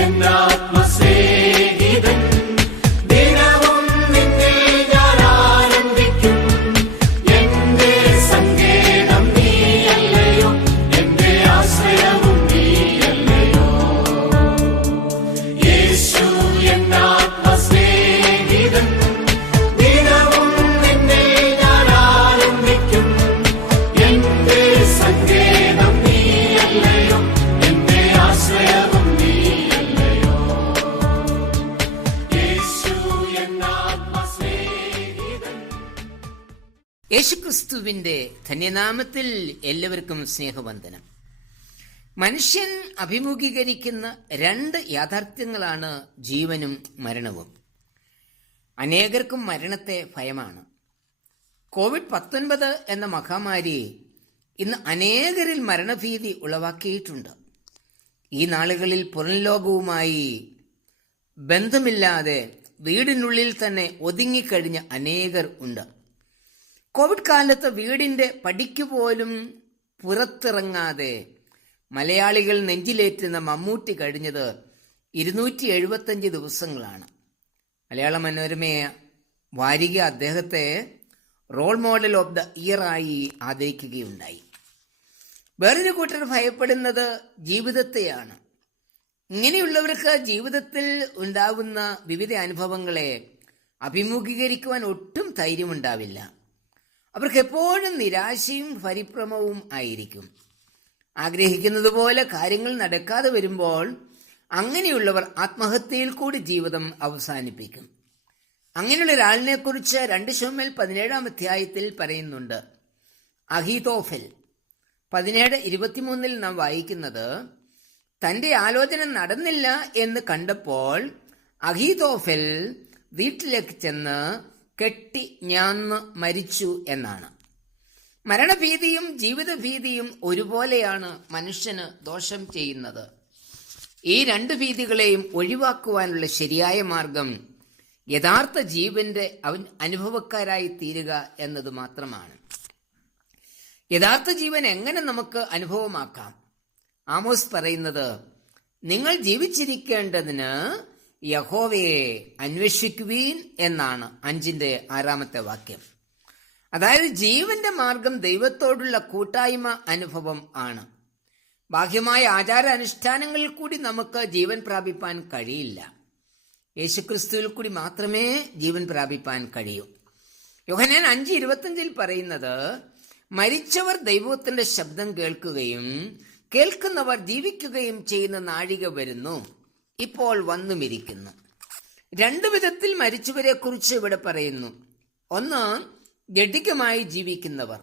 എന്നാത്മസ്നേഹിതൻ, ദിനവും നിന്നിൽ ഞാൻ ആനന്ദിക്കും. എന്റെ സങ്കേതം നീയല്ലയോ, എന്റെ ആശ്രയവും നീയല്ലയോ. യേശു എന്നാത്മസ്നേഹിതൻ, ദിനവും നിന്നിൽ ഞാൻ ആനന്ദിക്കും. എന്റെ സങ്കേതം നീയല്ലയോ, എന്റെ ആശ്രയവും നീയല്ലയോ. യേശു എന്നാത്മസ്നേഹിതൻ. യേശുക്രിസ്തുവിന്റെ ധന്യനാമത്തിൽ എല്ലാവർക്കും സ്നേഹവന്ദനം. മനുഷ്യൻ അഭിമുഖീകരിക്കുന്ന രണ്ട് യാഥാർത്ഥ്യങ്ങളാണ് ജീവനും മരണവും. അനേകർക്കും മരണത്തെ ഭയമാണ്. COVID-19 എന്ന മഹാമാരി ഇന്ന് അനേകരിൽ മരണഭീതി ഉളവാക്കിയിട്ടുണ്ട്. ഈ നാളുകളിൽ പുറം ലോകവുമായി ബന്ധമില്ലാതെ വീടിനുള്ളിൽ തന്നെ ഒതുങ്ങിക്കഴിഞ്ഞ അനേകർ ഉണ്ട്. കോവിഡ് കാലത്ത് വീടിന്റെ പടിക്കുപോലും പുറത്തിറങ്ങാതെ മലയാളികൾ നെഞ്ചിലേറ്റുന്ന മമ്മൂട്ടി കഴിഞ്ഞത് 275 ദിവസങ്ങളാണ്. മലയാള മനോരമയെ വാരിക അദ്ദേഹത്തെ role model of the year ആയി ആദരിക്കുകയുണ്ടായി. വേറൊരു കൂട്ടർ ഭയപ്പെടുന്നത് ജീവിതത്തെയാണ്. ഇങ്ങനെയുള്ളവർക്ക് ജീവിതത്തിൽ ഉണ്ടാകുന്ന വിവിധ അനുഭവങ്ങളെ അഭിമുഖീകരിക്കുവാൻ ഒട്ടും ധൈര്യമുണ്ടാവില്ല. അവർക്ക് എപ്പോഴും നിരാശയും പരിഭ്രമവും ആയിരിക്കും. ആഗ്രഹിക്കുന്നത് പോലെ കാര്യങ്ങൾ നടക്കാതെ വരുമ്പോൾ അങ്ങനെയുള്ളവർ ആത്മഹത്യയിൽ കൂടി ജീവിതം അവസാനിപ്പിക്കും. അങ്ങനെയുള്ള ഒരാളിനെ കുറിച്ച് 2 ശമൂവേൽ 17 അധ്യായത്തിൽ പറയുന്നുണ്ട്. അഹീതോഫെൽ 17:23 നാം വായിക്കുന്നത്, തന്റെ ആലോചന നടന്നില്ല എന്ന് കണ്ടപ്പോൾ അഹീതോഫെൽ വീട്ടിലേക്ക് ചെന്ന് കെട്ടി ഞാന്ന് മരിച്ചു എന്നാണ്. മരണഭീതിയും ജീവിതഭീതിയും ഒരുപോലെയാണ് മനുഷ്യന് ദോഷം ചെയ്യുന്നത്. ഈ രണ്ട് ഭീതികളെയും ഒഴിവാക്കുവാനുള്ള ശരിയായ മാർഗം യഥാർത്ഥ ജീവന്റെ അനുഭവക്കാരായി തീരുക എന്നത് മാത്രമാണ്. യഥാർത്ഥ ജീവൻ എങ്ങനെ നമുക്ക് അനുഭവമാക്കാം? ആമോസ് പറയുന്നത്, നിങ്ങൾ ജീവിച്ചിരിക്കേണ്ടതിന് യഹോവയെ അന്വേഷിക്കുവീൻ എന്നാണ് 5:6 വാക്യം. അതായത് ജീവന്റെ മാർഗം ദൈവത്തോടുള്ള കൂട്ടായ്മ അനുഭവം ആണ്. ബാഹ്യമായ ആചാര അനുഷ്ഠാനങ്ങളിൽ കൂടി നമുക്ക് ജീവൻ പ്രാപിപ്പാൻ കഴിയില്ല. യേശുക്രിസ്തുവിൽ കൂടി മാത്രമേ ജീവൻ പ്രാപിപ്പാൻ കഴിയൂ. യോഹന്നാൻ 5:25 പറയുന്നത്, മരിച്ചവർ ദൈവത്തിന്റെ ശബ്ദം കേൾക്കുകയും കേൾക്കുന്നവർ ജീവിക്കുകയും ചെയ്യുന്ന നാഴിക വരുന്നു, ഇപ്പോൾ വന്നുമിരിക്കുന്നു. 2 വിധത്തിൽ മരിച്ചവരെ കുറിച്ച് ഇവിടെ പറയുന്നു. ഒന്ന്, ജഡികമായി ജീവിക്കുന്നവർ.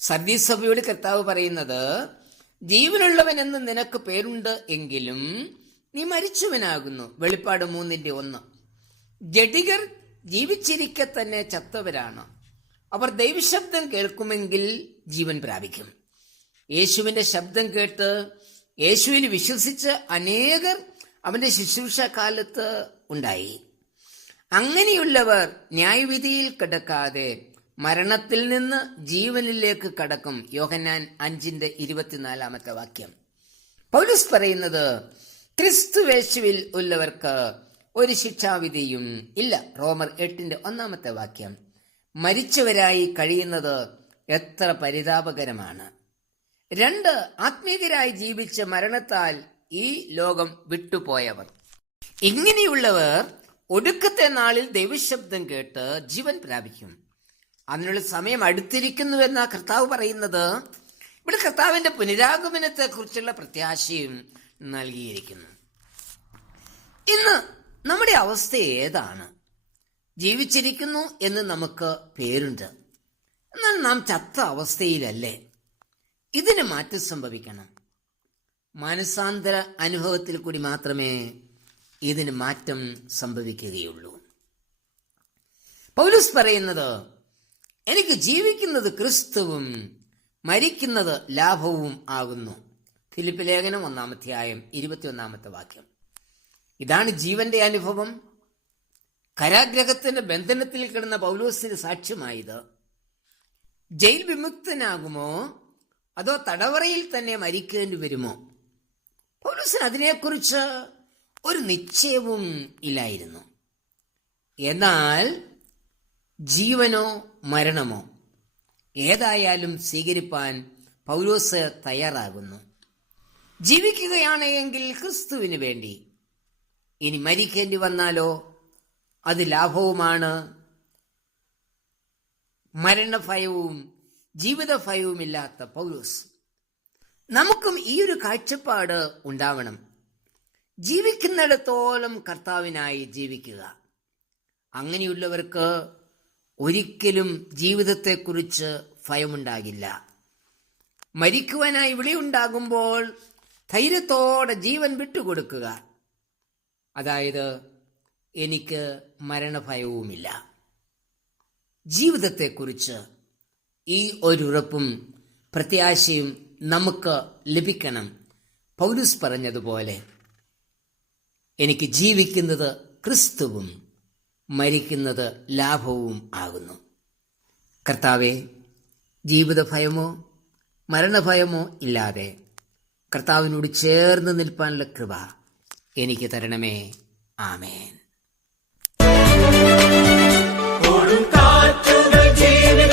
സർവീസ് സഭയോട് കർത്താവ് പറയുന്നത്, ജീവനുള്ളവൻ എന്ന് നിനക്ക് പേരുണ്ട് എങ്കിലും നീ മരിച്ചവനാകുന്നു. വെളിപ്പാട് 3:1. ജഡികർ ജീവിച്ചിരിക്കെ തന്നെ ചത്തവരാണ്. അവർ ദൈവശബ്ദം കേൾക്കുമെങ്കിൽ ജീവൻ പ്രാപിക്കും. യേശുവിന്റെ ശബ്ദം കേട്ട് യേശുവിൽ വിശ്വസിച്ച് അനേകർ അവന്റെ ശുശ്രൂഷ കാലത്ത് ഉണ്ടായി. അങ്ങനെയുള്ളവർ ന്യായവിധിയിൽ കിടക്കാതെ മരണത്തിൽ നിന്ന് ജീവനിലേക്ക് കടക്കും. യോഹന്നാൻ 5:24 വാക്യം. പൗലോസ് പറയുന്നത്, ക്രിസ്തുവേശുവിൽ ഉള്ളവർക്ക് ഒരു ശിക്ഷാവിധിയും ഇല്ല. റോമർ 8:1 വാക്യം. മരിച്ചവരായി കഴിയുന്നത് എത്ര പരിതാപകരമാണ്. 2, ആത്മീയരായി ജീവിച്ച് മരണത്താൽ ഈ ലോകം വിട്ടുപോയവർ. ഇങ്ങനെയുള്ളവർ ഒടുക്കത്തെ നാളിൽ ദൈവശബ്ദം കേട്ട് ജീവൻ പ്രാപിക്കും. അതിനുള്ള സമയം അടുത്തിരിക്കുന്നുവെന്ന കർത്താവ് പറയുന്നത്. ഇവിടെ കർത്താവിന്റെ പുനരാഗമനത്തെ കുറിച്ചുള്ള പ്രത്യാശയും നൽകിയിരിക്കുന്നു. ഇന്ന് നമ്മുടെ അവസ്ഥ ഏതാണ്? ജീവിച്ചിരിക്കുന്നു എന്ന് നമുക്ക് പേരുണ്ട്, എന്നാൽ നാം ചത്ത അവസ്ഥയിലല്ലേ? ഇതിന് മാറ്റം സംഭവിക്കണം. മാനസാന്തര അനുഭവത്തിൽ കൂടി മാത്രമേ ഇതിന് മാറ്റം സംഭവിക്കുകയുള്ളൂ. പൗലോസ് പറയുന്നത്, എനിക്ക് ജീവിക്കുന്നത് ക്രിസ്തുവും മരിക്കുന്നത് ലാഭവും ആകുന്നു. ഫിലിപ്പ് ലേഖനം 1:21 വാക്യം. ഇതാണ് ജീവന്റെ അനുഭവം. കാരാഗ്രഹത്തിന്റെ ബന്ധനത്തിൽ കിടന്ന പൗലോസിന് സാക്ഷ്യമായത്. ജയിൽ വിമുക്തനാകുമോ അതോ തടവറയിൽ തന്നെ മരിക്കേണ്ടി വരുമോ? പൗലോസിന് അതിനെക്കുറിച്ച് ഒരു നിശ്ചയവും ഇല്ലായിരുന്നു. എന്നാൽ ജീവനോ മരണമോ ഏതായാലും സ്വീകരിപ്പാൻ പൗലോസ് തയ്യാറാകുന്നു. ജീവിക്കുകയാണ് എങ്കിൽ ക്രിസ്തുവിന് വേണ്ടി, ഇനി മരിക്കേണ്ടി വന്നാലോ അത് ലാഭവുമാണ്. മരണഭയവും ജീവിതഭയവുമില്ലാത്ത പൗലോസ്. നമുക്കും ഈ ഒരു കാഴ്ചപ്പാട് ഉണ്ടാവണം. ജീവിക്കുന്നിടത്തോളം കർത്താവിനായി ജീവിക്കുക. അങ്ങനെയുള്ളവർക്ക് ഒരിക്കലും ജീവിതത്തെക്കുറിച്ച് ഭയമുണ്ടാകില്ല. മരിക്കുവാനായി വിളിയുണ്ടാകുമ്പോൾ ധൈര്യത്തോടെ ജീവൻ വിട്ടുകൊടുക്കുക. അതായത് എനിക്ക് മരണഭയവുമില്ല. ജീവിതത്തെക്കുറിച്ച് ഈ ഒരു ഉറപ്പും പ്രത്യാശയും നമുക്ക് ലഭിക്കണം. പൗലോസ് പറഞ്ഞതുപോലെ എനിക്ക് ജീവിക്കുന്നത് ക്രിസ്തുവും മരിക്കുന്നത് ലാഭവും ആകുന്നു. കർത്താവെ, ജീവിതഭയമോ മരണഭയമോ ഇല്ലാതെ കർത്താവിനോട് ചേർന്ന് നിൽപ്പാനുള്ള കൃപ എനിക്ക് തരണമേ. ആമേൻ. കൊടുങ്കാറ്റുകൾ ജീവിതം